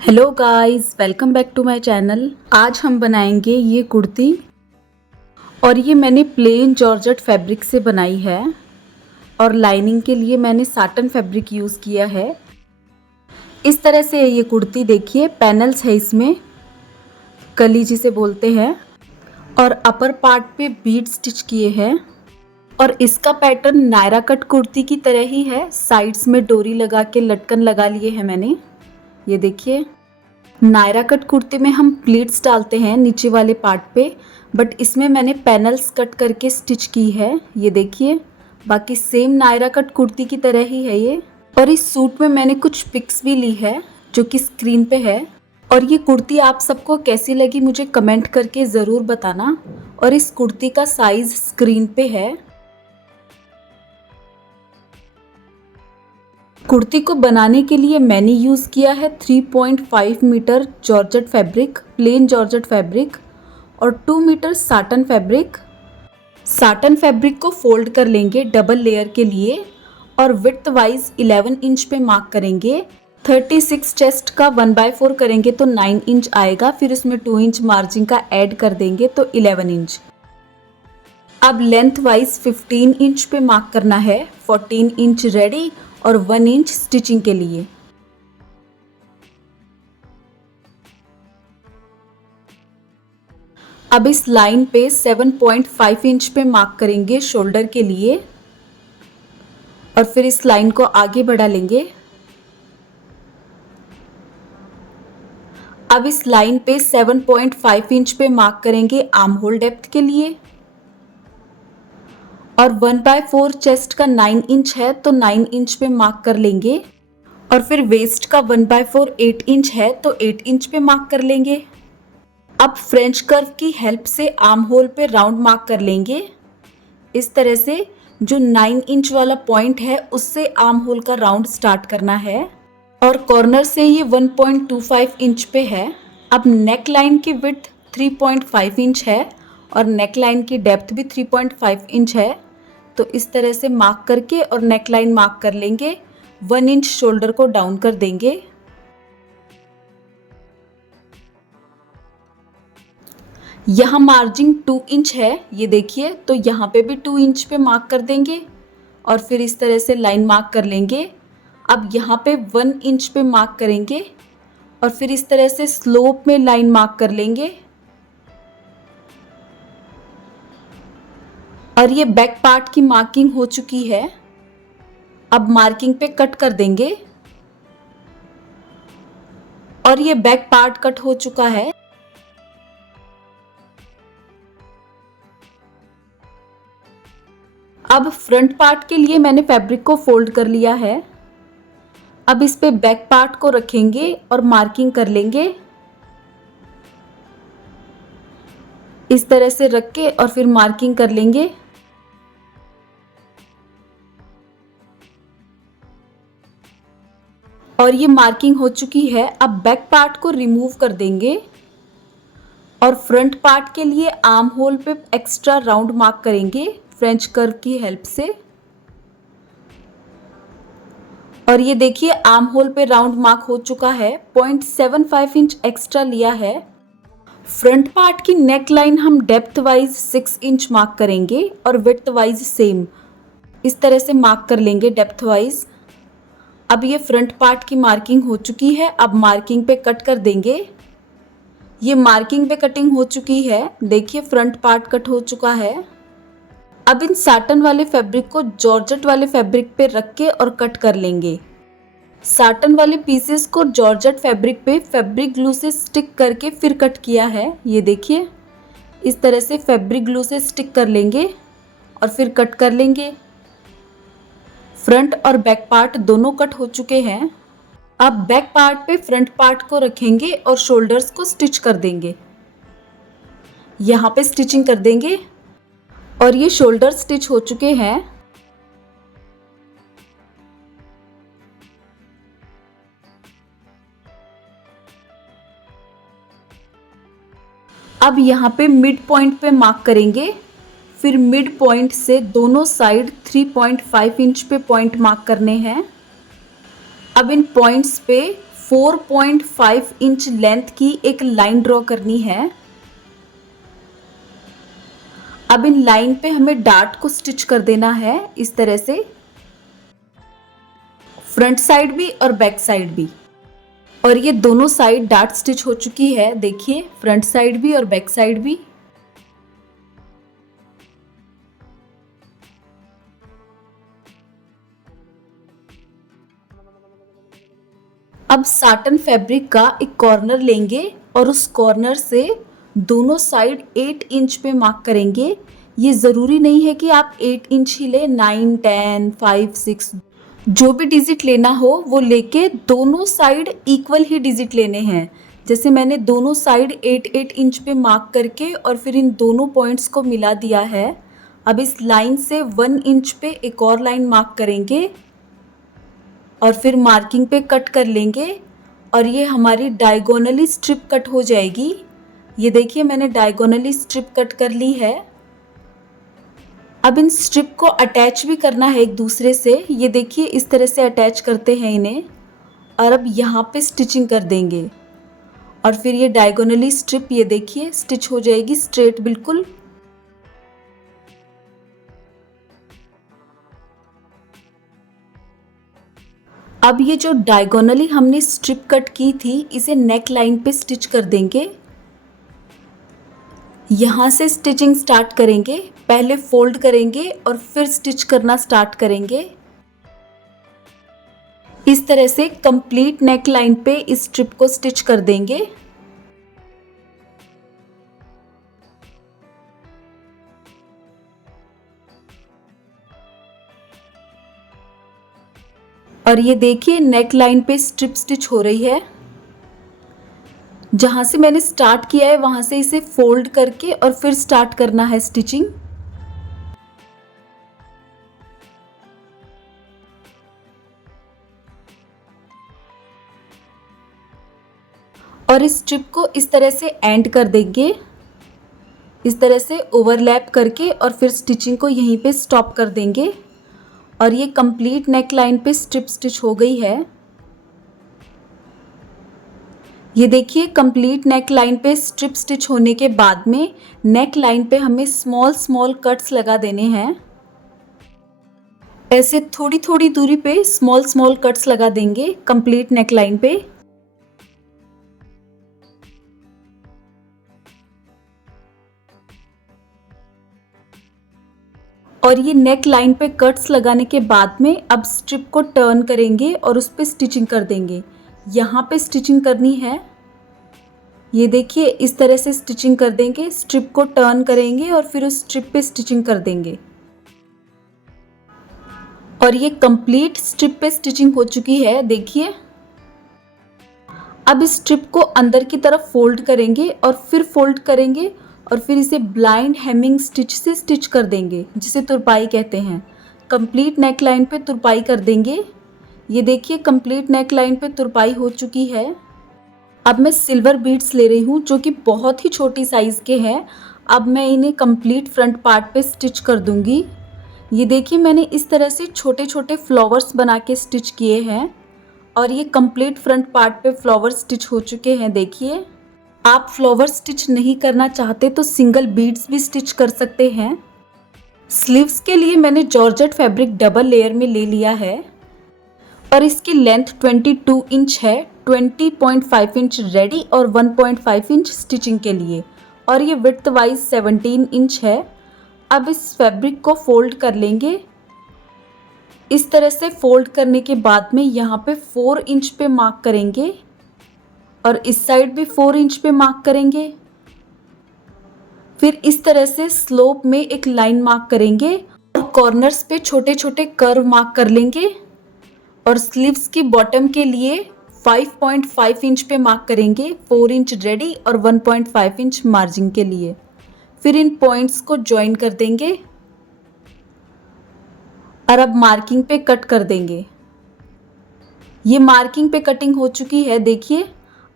Hello guys, welcome back to my channel. आज हम बनाएंगे ये कुर्ती और ये मैंने प्लेन जॉर्जेट फैब्रिक से बनाई है और लाइनिंग के लिए मैंने साटन फैब्रिक यूज़ किया है। इस तरह से ये कुर्ती देखिए, पैनल्स है इसमें, कली जिसे बोलते हैं, और अपर पार्ट पे बीड स्टिच किए हैं। और इसका पैटर्न नायरा कट कुर्ती की तरह ही है। साइड्स में डोरी लगा के लटकन लगा लिए हैं मैंने। ये देखिए, नायरा कट कुर्ती में हम प्लीट्स डालते हैं नीचे वाले पार्ट पे, बट इसमें मैंने पैनल्स कट करके स्टिच की है। ये देखिए, बाकी सेम नायरा कट कुर्ती की तरह ही है ये। और इस सूट में मैंने कुछ पिक्स भी ली है जो कि स्क्रीन पे है। और ये कुर्ती आप सबको कैसी लगी मुझे कमेंट करके ज़रूर बताना। और इस कुर्ती का साइज़ स्क्रीन पे है। कुर्ती को बनाने के लिए मैंने यूज़ किया है 3.5 metre georgette fabric, plain georgette fabric, और 2 metre satin fabric. Satin fabric को फोल्ड कर लेंगे डबल लेयर के लिए और विड्थ वाइज 11 इंच पे मार्क करेंगे। 36 चेस्ट का 1/4 करेंगे तो 9 इंच आएगा, फिर उसमें 2 इंच मार्जिन का ऐड कर देंगे तो 11 इंच। अब लेंथ वाइज 15 इंच पे मार्क करना है। 14 इंच रेडी और 1 इंच स्टिचिंग के लिए। अब इस लाइन पे 7.5 इंच पे मार्क करेंगे शोल्डर के लिए और फिर इस लाइन को आगे बढ़ा लेंगे। अब इस लाइन पे 7.5 इंच पे मार्क करेंगे आर्म होल डेप्थ के लिए और 1/4 चेस्ट का 9 इंच है तो 9 इंच पे मार्क कर लेंगे। और फिर वेस्ट का 1/4 8 इंच है तो 8 इंच पे मार्क कर लेंगे। अब फ्रेंच कर्व की हेल्प से आर्म होल पे राउंड मार्क कर लेंगे। इस तरह से जो 9 इंच वाला पॉइंट है उससे आर्म होल का राउंड स्टार्ट करना है और कॉर्नर से ये 1.25 इंच पे है। अब नेक लाइन की विड्थ 3.5 इंच है और नेक लाइन की डेप्थ भी 3.5 इंच है। तो इस तरह से मार्क करके और नेक लाइन मार्क कर लेंगे। 1 इंच शोल्डर को डाउन कर देंगे। यहाँ मार्जिन 2 इंच है, ये देखिए, तो यहाँ पे भी 2 इंच पे मार्क कर देंगे और फिर इस तरह से लाइन मार्क कर लेंगे। अब यहाँ पे 1 इंच पे मार्क करेंगे और फिर इस तरह से स्लोप में लाइन मार्क कर लेंगे। और ये बैक पार्ट की मार्किंग हो चुकी है। अब मार्किंग पे कट कर देंगे और ये बैक पार्ट कट हो चुका है। अब फ्रंट पार्ट के लिए मैंने फैब्रिक को फोल्ड कर लिया है। अब इस पे बैक पार्ट को रखेंगे और मार्किंग कर लेंगे इस तरह से रख के और फिर मार्किंग कर लेंगे। और ये मार्किंग हो चुकी है। अब बैक पार्ट को रिमूव कर देंगे और फ्रंट पार्ट के लिए आर्म होल पे एक्स्ट्रा राउंड मार्क करेंगे फ्रेंच कर्व की हेल्प से। और ये देखिए, आर्म होल पे राउंड मार्क हो चुका है। 0.75 इंच एक्स्ट्रा लिया है। फ्रंट पार्ट की नेक लाइन हम डेप्थ वाइज 6 इंच मार्क करेंगे और विड्थ वाइज सेम इस तरह से मार्क कर लेंगे डेप्थ वाइज। अब ये फ्रंट पार्ट की मार्किंग हो चुकी है। अब मार्किंग पे कट कर देंगे। ये मार्किंग पे कटिंग हो चुकी है। देखिए, फ्रंट पार्ट कट हो चुका है। अब इन साटन वाले फैब्रिक को जॉर्जेट वाले फैब्रिक पे रख के और कट कर लेंगे। साटन वाले पीसेस को जॉर्जेट फैब्रिक पे फैब्रिक ग्लू से स्टिक करके फिर कट किया है। ये देखिए, इस तरह से फैब्रिक ग्लू से स्टिक कर लेंगे और फिर कट कर लेंगे। फ्रंट और बैक पार्ट दोनों कट हो चुके हैं। अब बैक पार्ट पे फ्रंट पार्ट को रखेंगे और शोल्डर्स को स्टिच कर देंगे। यहाँ पे स्टिचिंग कर देंगे और ये शोल्डर स्टिच हो चुके हैं। अब यहाँ पे मिड पॉइंट पे मार्क करेंगे। फिर मिड पॉइंट से दोनों साइड 3.5 इंच पे पॉइंट मार्क करने हैं। अब इन पॉइंट्स पे 4.5 इंच लेंथ की एक लाइन ड्रॉ करनी है। अब इन लाइन पे हमें डार्ट को स्टिच कर देना है इस तरह से, फ्रंट साइड भी और बैक साइड भी। और ये दोनों साइड डार्ट स्टिच हो चुकी है, देखिए फ्रंट साइड भी और बैक साइड भी। अब साटन फैब्रिक का एक कॉर्नर लेंगे और उस कॉर्नर से दोनों साइड 8 इंच पे मार्क करेंगे। ये ज़रूरी नहीं है कि आप 8 इंच ही ले, 9, 10, 5, 6 जो भी डिजिट लेना हो वो लेके दोनों साइड इक्वल ही डिजिट लेने हैं। जैसे मैंने दोनों साइड 8-8 इंच पे मार्क करके और फिर इन दोनों पॉइंट्स को मिला दिया है। अब इस लाइन से 1 इंच पे एक और लाइन मार्क करेंगे और फिर मार्किंग पे कट कर लेंगे और ये हमारी डायगोनली स्ट्रिप कट हो जाएगी। ये देखिए मैंने डायगोनली स्ट्रिप कट कर ली है। अब इन स्ट्रिप को अटैच भी करना है एक दूसरे से। ये देखिए इस तरह से अटैच करते हैं इन्हें और अब यहाँ पे स्टिचिंग कर देंगे और फिर ये डायगोनली स्ट्रिप ये देखिए स्टिच हो जाएगी स्ट्रेट बिल्कुल। अब ये जो डायगोनली हमने स्ट्रिप कट की थी इसे नेक लाइन पे स्टिच कर देंगे। यहाँ से स्टिचिंग स्टार्ट करेंगे, पहले फोल्ड करेंगे और फिर स्टिच करना स्टार्ट करेंगे। इस तरह से कंप्लीट नेक लाइन पे इस स्ट्रिप को स्टिच कर देंगे। और ये देखिए नेक लाइन पे स्ट्रिप स्टिच हो रही है। जहाँ से मैंने स्टार्ट किया है वहाँ से इसे फोल्ड करके और फिर स्टार्ट करना है स्टिचिंग। और इस स्ट्रिप को इस तरह से एंड कर देंगे, इस तरह से ओवरलैप करके और फिर स्टिचिंग को यहीं पे स्टॉप कर देंगे। और ये कंप्लीट नेक लाइन पे स्ट्रिप स्टिच हो गई है। ये देखिए कंप्लीट नेक लाइन पे स्ट्रिप स्टिच होने के बाद में नेक लाइन पे हमें स्मॉल स्मॉल कट्स लगा देने हैं। ऐसे थोड़ी थोड़ी दूरी पे स्मॉल स्मॉल कट्स लगा देंगे कंप्लीट नेक लाइन पे। और ये नेक लाइन पे कट्स लगाने के बाद में अब स्ट्रिप को टर्न करेंगे और उस पे स्टिचिंग कर देंगे। यहाँ पे स्टिचिंग करनी है, ये देखिए इस तरह से स्टिचिंग कर देंगे। स्ट्रिप को टर्न करेंगे और फिर उस स्ट्रिप पे स्टिचिंग कर देंगे। और ये कंप्लीट स्ट्रिप पे स्टिचिंग हो चुकी है, देखिए। अब इस स्ट्रिप को अंदर की तरफ फोल्ड करेंगे और फिर फोल्ड करेंगे और फिर इसे ब्लाइंड हेमिंग स्टिच से स्टिच कर देंगे, जिसे तुरपाई कहते हैं। कंप्लीट नेक लाइन पे तुरपाई कर देंगे। ये देखिए कंप्लीट नेक लाइन पे तुरपाई हो चुकी है। अब मैं सिल्वर बीड्स ले रही हूँ जो कि बहुत ही छोटी साइज़ के हैं। अब मैं इन्हें कंप्लीट फ्रंट पार्ट पे स्टिच कर दूँगी। ये देखिए मैंने इस तरह से छोटे छोटे फ्लावर्स बना के स्टिच किए हैं और ये कंप्लीट फ्रंट पार्ट पे फ्लावर स्टिच हो चुके हैं, देखिए। आप फ्लावर स्टिच नहीं करना चाहते तो सिंगल बीड्स भी स्टिच कर सकते हैं। स्लीव्स के लिए मैंने जॉर्जेट फैब्रिक डबल लेयर में ले लिया है और इसकी लेंथ 22 इंच है। 20.5 इंच रेडी और 1.5 इंच स्टिचिंग के लिए, और ये विड्थ वाइज 17 इंच है। अब इस फैब्रिक को फोल्ड कर लेंगे। इस तरह से फोल्ड करने के बाद में यहाँ पे 4 इंच पे मार्क करेंगे और इस साइड भी 4 इंच पे मार्क करेंगे। फिर इस तरह से स्लोप में एक लाइन मार्क करेंगे और कॉर्नर्स पे छोटे छोटे कर्व मार्क कर लेंगे। और स्लीव्स की बॉटम के लिए 5.5 इंच पे मार्क करेंगे, 4 इंच रेडी और 1.5 इंच मार्जिन के लिए। फिर इन पॉइंट्स को ज्वाइन कर देंगे और अब मार्किंग पे कट कर देंगे। ये मार्किंग पे कटिंग हो चुकी है, देखिए।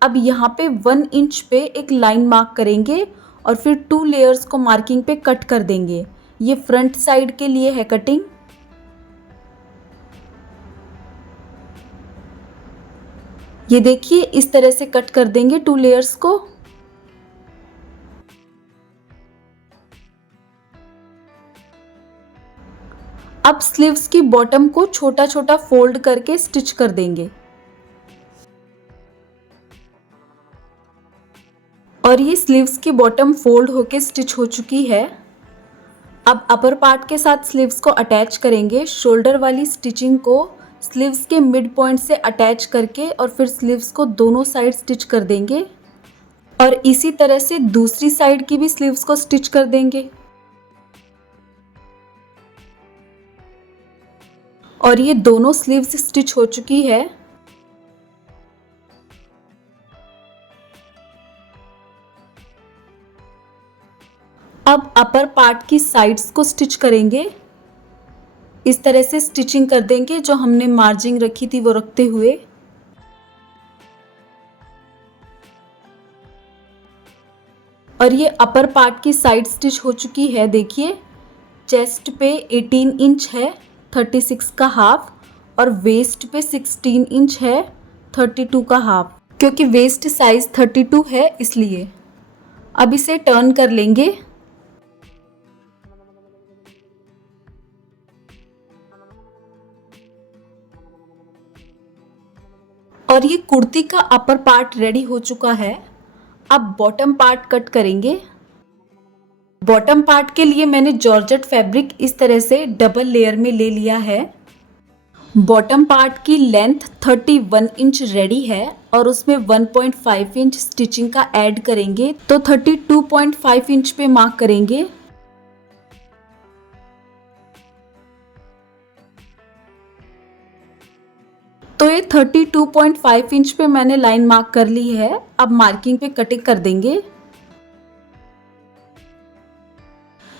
अब यहाँ पे 1 इंच पे एक लाइन मार्क करेंगे और फिर 2 लेयर्स को मार्किंग पे कट कर देंगे। ये फ्रंट साइड के लिए है कटिंग। ये देखिए इस तरह से कट कर देंगे 2 लेयर्स को। अब स्लीव्स की बॉटम को छोटा छोटा फोल्ड करके स्टिच कर देंगे। और ये स्लीव्स की बॉटम फोल्ड होके स्टिच हो चुकी है। अब अपर पार्ट के साथ स्लीव्स को अटैच करेंगे। शोल्डर वाली स्टिचिंग को स्लीव्स के मिड पॉइंट से अटैच करके और फिर स्लीव्स को दोनों साइड स्टिच कर देंगे और इसी तरह से दूसरी साइड की भी स्लीव्स को स्टिच कर देंगे। और ये दोनों स्लीव्स स्टिच हो चुकी है। अब अपर पार्ट की साइड्स को स्टिच करेंगे। इस तरह से स्टिचिंग कर देंगे, जो हमने मार्जिंग रखी थी वो रखते हुए। और ये अपर पार्ट की साइड स्टिच हो चुकी है। देखिए चेस्ट पे 18 इंच है, 36 का हाफ, और वेस्ट पे 16 इंच है, 32 का हाफ, क्योंकि वेस्ट साइज 32 है इसलिए। अब इसे टर्न कर लेंगे। और ये कुर्ती का अपर पार्ट रेडी हो चुका है। अब बॉटम पार्ट कट करेंगे। बॉटम पार्ट के लिए मैंने जॉर्जेट फैब्रिक इस तरह से डबल लेयर में ले लिया है। बॉटम पार्ट की लेंथ 31 इंच रेडी है और उसमें 1.5 इंच स्टिचिंग का ऐड करेंगे, तो 32.5 इंच पे मार्क करेंगे। तो ये 32.5 इंच पे मैंने लाइन मार्क कर ली है। अब मार्किंग पे कटिंग कर देंगे।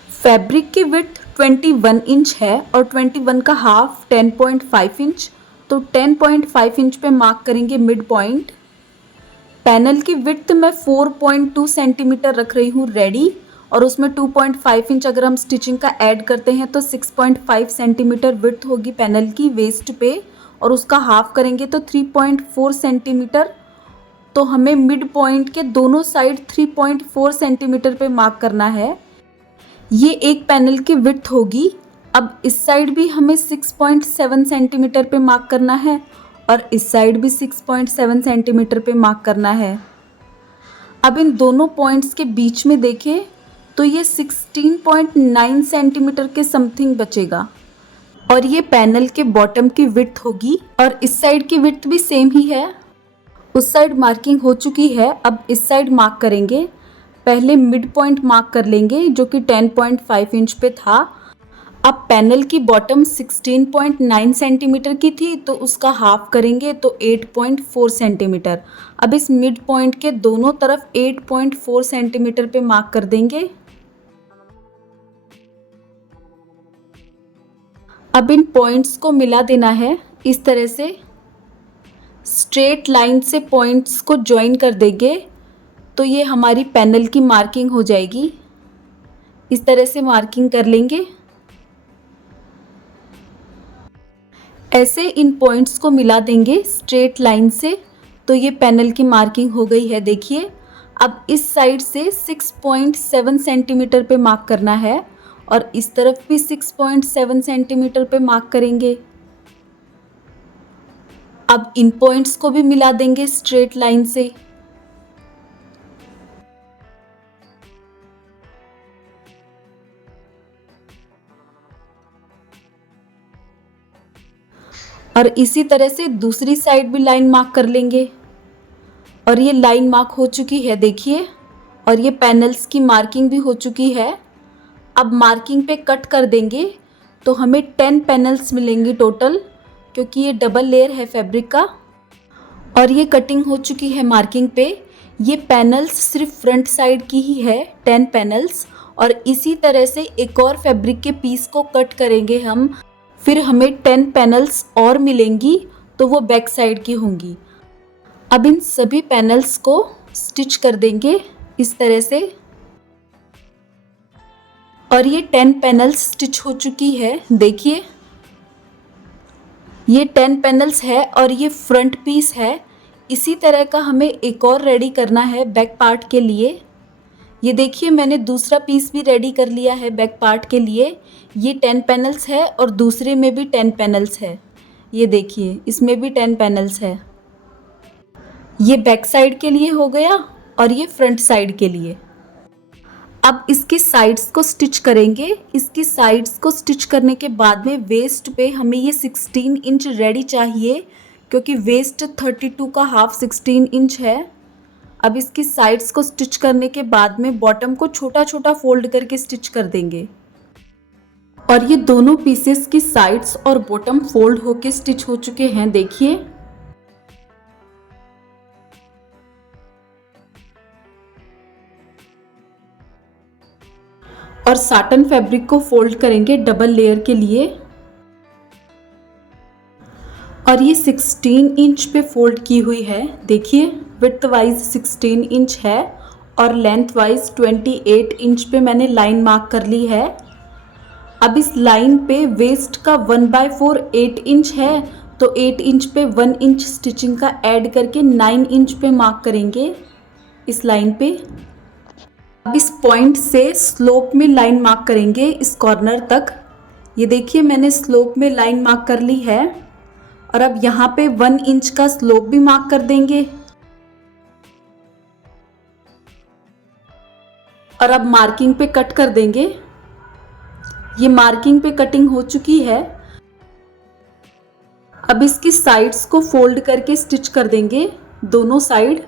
फैब्रिक की विड्थ 21 इंच है और 21 का हाफ 10.5 इंच, तो 10.5 इंच पे मार्क करेंगे मिड पॉइंट। पैनल की विड्थ मैं 4.2 सेंटीमीटर रख रही हूँ रेडी, और उसमें 2.5 इंच अगर हम स्टिचिंग का ऐड करते हैं तो 6.5 सेंटीमीटर विड्थ होगी पैनल की वेस्ट पे, और उसका हाफ करेंगे तो 3.4 सेंटीमीटर। तो हमें मिड पॉइंट के दोनों साइड 3.4 सेंटीमीटर पे मार्क करना है। ये एक पैनल की विड्थ होगी। अब इस साइड भी हमें 6.7 सेंटीमीटर पे मार्क करना है और इस साइड भी 6.7 सेंटीमीटर पे मार्क करना है। अब इन दोनों पॉइंट्स के बीच में देखें तो ये 16.9 सेंटीमीटर के समथिंग बचेगा, और ये पैनल के बॉटम की विड्थ होगी। और इस साइड की विड्थ भी सेम ही है। उस साइड मार्किंग हो चुकी है। अब इस साइड मार्क करेंगे। पहले मिड पॉइंट मार्क कर लेंगे जो कि 10.5 इंच पे था। अब पैनल की बॉटम 16.9 सेंटीमीटर की थी, तो उसका हाफ करेंगे तो 8.4 सेंटीमीटर। अब इस मिड पॉइंट के दोनों तरफ 8.4 सेंटीमीटर पे मार्क कर देंगे। अब इन पॉइंट्स को मिला देना है। इस तरह से स्ट्रेट लाइन से पॉइंट्स को ज्वाइन कर देंगे, तो ये हमारी पैनल की मार्किंग हो जाएगी। इस तरह से मार्किंग कर लेंगे। ऐसे इन पॉइंट्स को मिला देंगे स्ट्रेट लाइन से, तो ये पैनल की मार्किंग हो गई है। देखिए अब इस साइड से 6.7 सेंटीमीटर पे मार्क करना है और इस तरफ भी 6.7 सेंटीमीटर पे मार्क करेंगे। अब इन पॉइंट्स को भी मिला देंगे स्ट्रेट लाइन से। और इसी तरह से दूसरी साइड भी लाइन मार्क कर लेंगे। और ये लाइन मार्क हो चुकी है देखिए, और ये पैनल्स की मार्किंग भी हो चुकी है। अब मार्किंग पे कट कर देंगे तो हमें 10 पैनल्स मिलेंगी टोटल, क्योंकि ये डबल लेयर है फैब्रिक का। और ये कटिंग हो चुकी है मार्किंग पे। ये पैनल्स सिर्फ फ्रंट साइड की ही है, 10 पैनल्स। और इसी तरह से एक और फैब्रिक के पीस को कट करेंगे हम, फिर हमें 10 पैनल्स और मिलेंगी, तो वो बैक साइड की होंगी। अब इन सभी पैनल्स को स्टिच कर देंगे इस तरह से। और ये 10 पैनल्स स्टिच हो चुकी है। देखिए ये 10 पैनल्स है और ये फ्रंट पीस है। इसी तरह का हमें एक और रेडी करना है बैक पार्ट के लिए। ये देखिए मैंने दूसरा पीस भी रेडी कर लिया है बैक पार्ट के लिए। ये 10 पैनल्स है और दूसरे में भी 10 पैनल्स है। ये देखिए इसमें भी 10 पैनल्स है। ये बैक साइड के लिए हो गया और ये फ्रंट साइड के लिए। अब इसकी साइड्स को स्टिच करेंगे। इसकी साइड्स को स्टिच करने के बाद में वेस्ट पे हमें ये 16 इंच रेडी चाहिए, क्योंकि वेस्ट 32 का हाफ 16 इंच है। अब इसकी साइड्स को स्टिच करने के बाद में बॉटम को छोटा छोटा फोल्ड करके स्टिच कर देंगे। और ये दोनों पीसेस की साइड्स और बॉटम फोल्ड होके स्टिच हो चुके हैं, देखिए। और साटन फैब्रिक को फोल्ड करेंगे डबल लेयर के लिए। और ये 16 इंच पे फोल्ड की हुई है, देखिए। विड्थ वाइज 16 इंच है और लेंथ वाइज 28 इंच पे मैंने लाइन मार्क कर ली है। अब इस लाइन पे वेस्ट का 1/4 8 इंच है, तो 8 इंच पे 1 इंच स्टिचिंग का ऐड करके 9 इंच पे मार्क करेंगे इस लाइन पे। अब इस पॉइंट से स्लोप में लाइन मार्क करेंगे इस कॉर्नर तक। ये देखिए मैंने स्लोप में लाइन मार्क कर ली है। और अब यहाँ पे 1 इंच का स्लोप भी मार्क कर देंगे। और अब मार्किंग पे कट कर देंगे। ये मार्किंग पे कटिंग हो चुकी है। अब इसकी साइड्स को फोल्ड करके स्टिच कर देंगे दोनों साइड।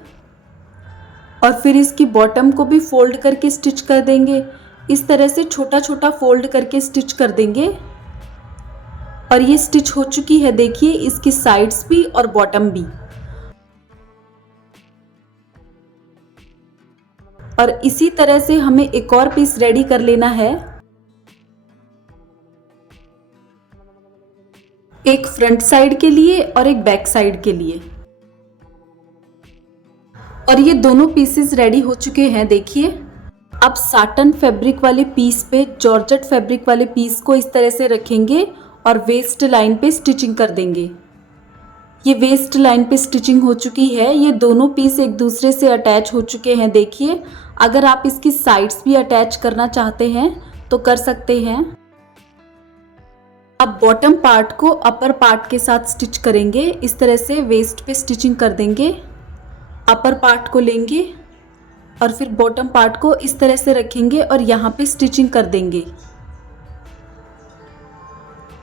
और फिर इसकी बॉटम को भी फोल्ड करके स्टिच कर देंगे। इस तरह से छोटा छोटा फोल्ड करके स्टिच कर देंगे। और ये स्टिच हो चुकी है, देखिए, इसकी साइड्स भी और बॉटम भी। और इसी तरह से हमें एक और पीस रेडी कर लेना है। एक फ्रंट साइड के लिए और एक बैक साइड के लिए। और ये दोनों पीसेस रेडी हो चुके हैं, देखिए। अब साटन फैब्रिक वाले पीस पे जॉर्जेट फैब्रिक वाले पीस को इस तरह से रखेंगे और वेस्ट लाइन पे स्टिचिंग कर देंगे। ये वेस्ट लाइन पे स्टिचिंग हो चुकी है। ये दोनों पीस एक दूसरे से अटैच हो चुके हैं, देखिए। अगर आप इसकी साइड्स भी अटैच करना चाहते हैं तो कर सकते हैं। अब बॉटम पार्ट को अपर पार्ट के साथ स्टिच करेंगे। इस तरह से वेस्ट पे स्टिचिंग कर देंगे। अपर पार्ट को लेंगे और फिर बॉटम पार्ट को इस तरह से रखेंगे और यहाँ पे स्टिचिंग कर देंगे।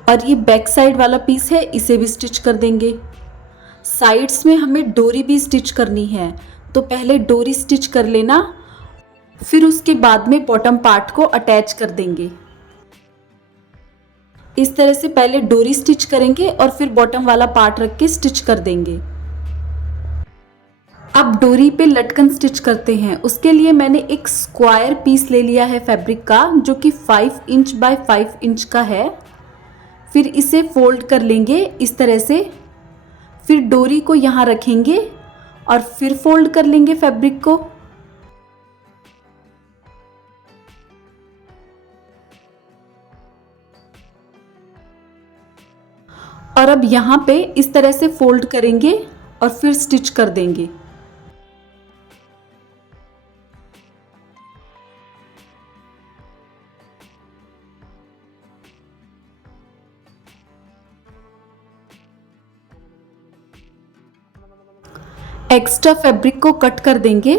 और ये बैक साइड वाला पीस है, इसे भी स्टिच कर देंगे। साइड्स में हमें डोरी भी स्टिच करनी है, तो पहले डोरी स्टिच कर लेना, फिर उसके बाद में बॉटम पार्ट को अटैच कर देंगे। इस तरह से पहले डोरी स्टिच करेंगे और फिर बॉटम वाला पार्ट रख के स्टिच कर देंगे। अब डोरी पे लटकन स्टिच करते हैं। उसके लिए मैंने एक स्क्वायर पीस ले लिया है फैब्रिक का, जो कि 5 इंच बाय 5 इंच का है। फिर इसे फोल्ड कर लेंगे इस तरह से। फिर डोरी को यहाँ रखेंगे और फिर फोल्ड कर लेंगे फैब्रिक को। और अब यहाँ पे इस तरह से फोल्ड करेंगे और फिर स्टिच कर देंगे। एक्स्ट्रा फैब्रिक को कट कर देंगे।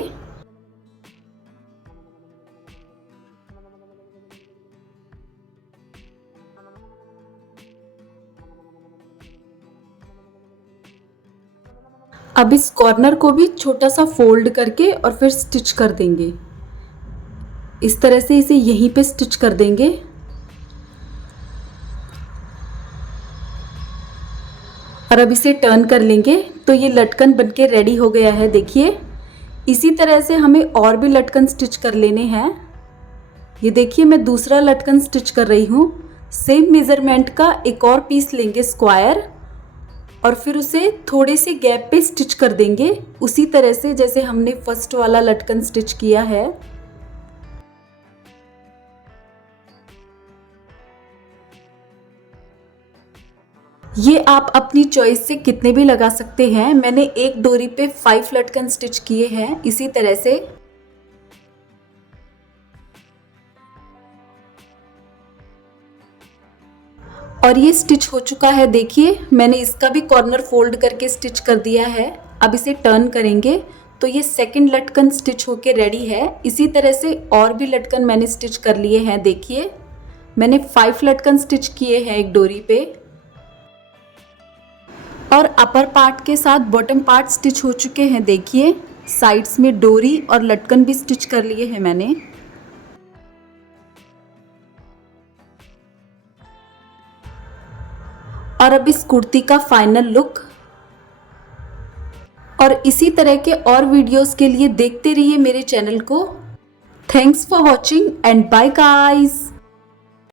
अब इस कॉर्नर को भी छोटा सा फोल्ड करके और फिर स्टिच कर देंगे। इस तरह से इसे यहीं पे स्टिच कर देंगे। और अब इसे टर्न कर लेंगे तो ये लटकन बनके रेडी हो गया है, देखिए। इसी तरह से हमें और भी लटकन स्टिच कर लेने हैं। ये देखिए मैं दूसरा लटकन स्टिच कर रही हूँ। सेम मेजरमेंट का एक और पीस लेंगे स्क्वायर और फिर उसे थोड़े से गैप पे स्टिच कर देंगे, उसी तरह से जैसे हमने फर्स्ट वाला लटकन स्टिच किया है। ये आप अपनी चॉइस से कितने भी लगा सकते हैं। मैंने एक डोरी पे 5 लटकन स्टिच किए हैं इसी तरह से। और ये स्टिच हो चुका है, देखिए मैंने इसका भी कॉर्नर फोल्ड करके स्टिच कर दिया है। अब इसे टर्न करेंगे तो ये सेकंड लटकन स्टिच होके रेडी है। इसी तरह से और भी लटकन मैंने स्टिच कर लिए हैं। देखिए मैंने 5 लटकन स्टिच किए हैं एक डोरी पे, और अपर पार्ट के साथ बॉटम पार्ट स्टिच हो चुके हैं। देखिए साइड्स में डोरी और लटकन भी स्टिच कर लिए हैं मैंने। और अब इस कुर्ती का फाइनल लुक। और इसी तरह के और वीडियोस के लिए देखते रहिए मेरे चैनल को। Thanks for watching and bye guys.